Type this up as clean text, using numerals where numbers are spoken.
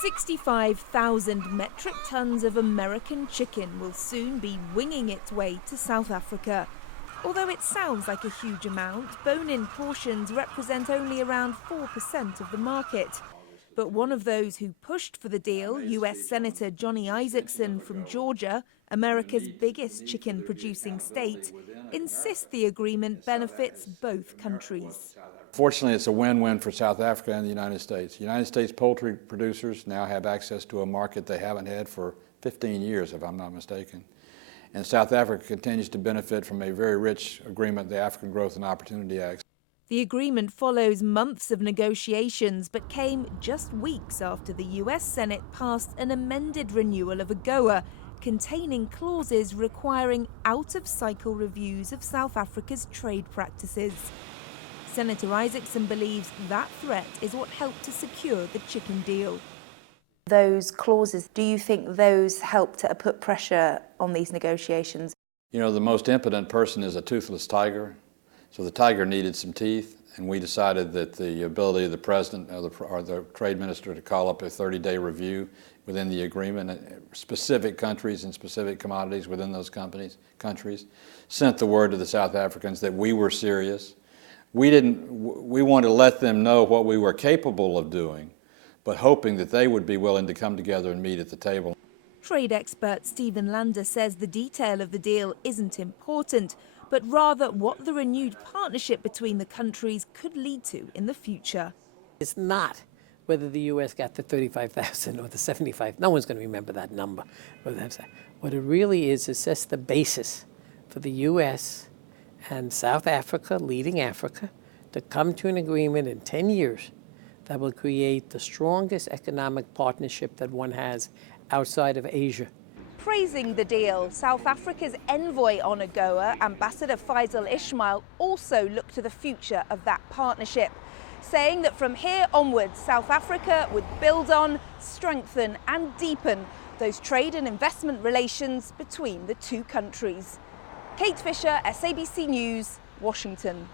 65,000 metric tons of American chicken will soon be winging its way to South Africa. Although it sounds like a huge amount, bone-in portions represent only around 4% of the market. But one of those who pushed for the deal, US Senator Johnny Isakson from Georgia, America's biggest chicken-producing state, insists the agreement benefits both countries. Fortunately, it's a win-win for South Africa and the United States. United States poultry producers now have access to a market they haven't had for 15 years, if I'm not mistaken. And South Africa continues to benefit from a very rich agreement, the African Growth and Opportunity Act. The agreement follows months of negotiations, but came just weeks after the US Senate passed an amended renewal of AGOA, containing clauses requiring out-of-cycle reviews of South Africa's trade practices. Senator Isakson believes that threat is what helped to secure the chicken deal. Those clauses, do you think those help to put pressure on these negotiations? You know, the most impotent person is a toothless tiger. So the tiger needed some teeth, and we decided that the ability of the president or the trade minister to call up a 30-day review within the agreement, specific countries and specific commodities within those countries, sent the word to the South Africans that we were serious. We wanted to let them know what we were capable of doing, but hoping that they would be willing to come together and meet at the table. Trade expert Stephen Lander says the detail of the deal isn't important, but rather what the renewed partnership between the countries could lead to in the future. It's not whether the U.S. got the 35,000 or the 75. No one's going to remember that number. What it really is sets the basis for the U.S. and South Africa, leading Africa, to come to an agreement in 10 years that will create the strongest economic partnership that one has outside of Asia. Praising the deal, South Africa's envoy on AGOA, Ambassador Faisal Ismail, also looked to the future of that partnership, saying that from here onwards, South Africa would build on, strengthen and deepen those trade and investment relations between the two countries. Kate Fisher, SABC News, Washington.